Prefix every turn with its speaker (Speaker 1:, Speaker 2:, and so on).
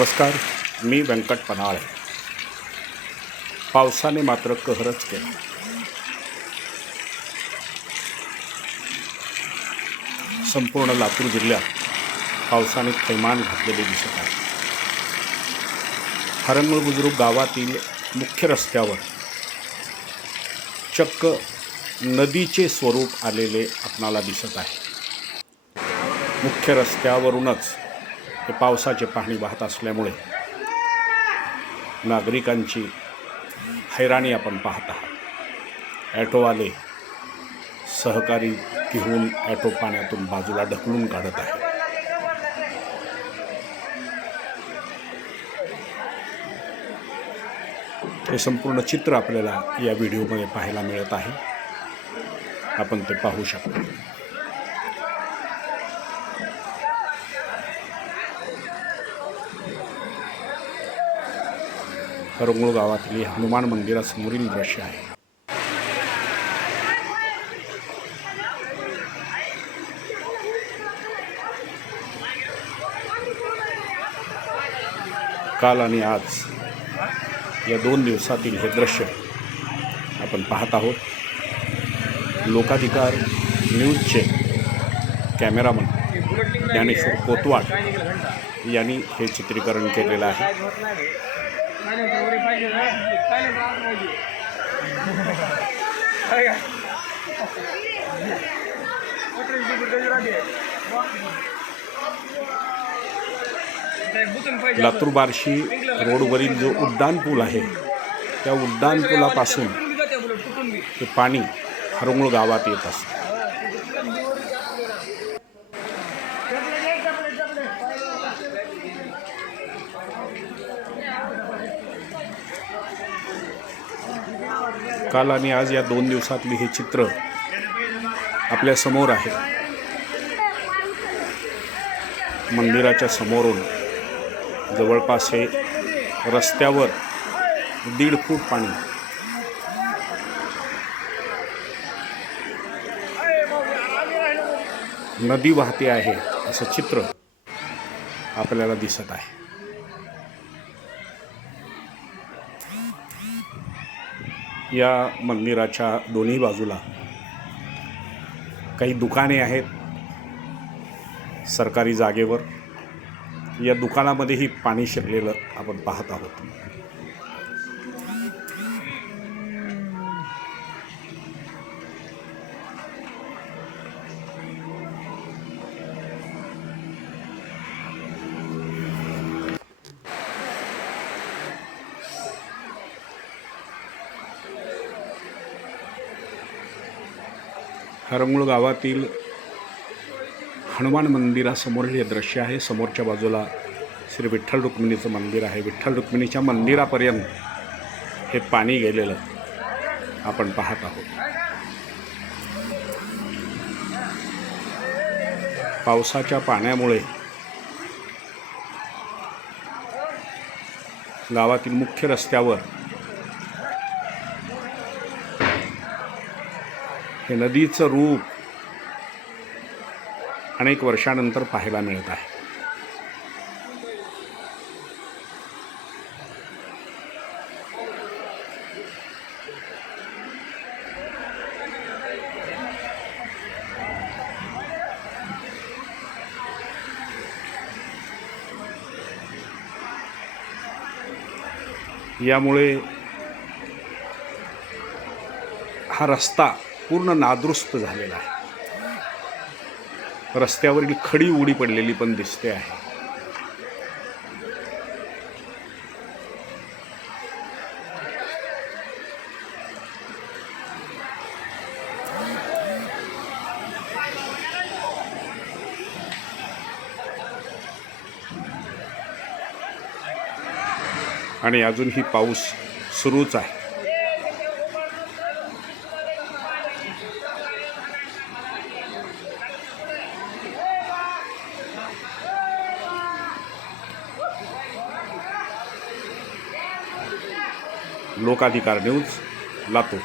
Speaker 1: नमस्कार मी व्यंकट पनाळे पावसाने मात्र कहरच केला. संपूर्ण लातूर जिल्ह्यात पावसाने थैमान घातलेले दिसत आहे. हरणमळ बुजुर्ग गावातील मुख्य रस्त्यावर चक्क नदीचे स्वरूप आलेले आपणाला दिसत आहे. मुख्य रस्त्यावरूनच हे पावसाचे पाणी वाहत असल्यामुळे नागरिकांची हैराणी आपण पाहत आहात. ॲटोवाले सहकारी घेऊन ॲटो पाण्यातून बाजूला ढकलून काढत आहे हे संपूर्ण चित्र आपल्याला या व्हिडिओमध्ये पाहायला मिळत आहे. आपण ते पाहू शकतो. करंगूळ गावातील हनुमान मंदिरासमोरील दृश्य आहे. काल आणि आज या दोन दिवसातील हे दृश्य आपण पाहत आहोत. लोकाधिकार न्यूजचे कॅमेरामन ज्ञानेश्वर कोतवाड यांनी हे चित्रीकरण केलेलं आहे. लातूर बार्शी रोडवरील जो उड्डाण पूल आहे त्या उड्डाण पुलापासून ते पाणी हरंगुळ गावात येत असतं. काल आणि आज या दोन दिवसातली हे चित्र आपल्यासमोर आहे. मंदिराच्या समोरून जवळपास हे रस्त्यावर दीड फूट पाणी नदी वाहते आहे असं चित्र आपल्याला दिसत आहे. या मंदिराच्या दोन्ही बाजूला काही दुकाने आहेत सरकारी जागेवर. या दुकानामध्येही पाणी शिरलेलं आपण पाहत आहोत. हरंगुळ गावातील हनुमान मंदिरासमोरील हे दृश्य आहे. समोरच्या बाजूला श्री विठ्ठल रुक्मिणीचं मंदिर आहे. विठ्ठल रुक्मिणीच्या मंदिरापर्यंत हे पाणी गेलेलं आपण पाहत आहोत. पावसाच्या पाण्यामुळे गावातील मुख्य रस्त्यावर हे नदीचं रूप अनेक वर्षानंतर पाहायला मिळत आहे. यामुळे हा रस्ता पूर्ण नादुरुस्त झालेला आहे. रस्त्यावरील खडी उडी पडलेली पण दिसते आहे. आणि अजूनही पाऊस सुरूच आहे. लोकाधिकार न्यूज लातूर.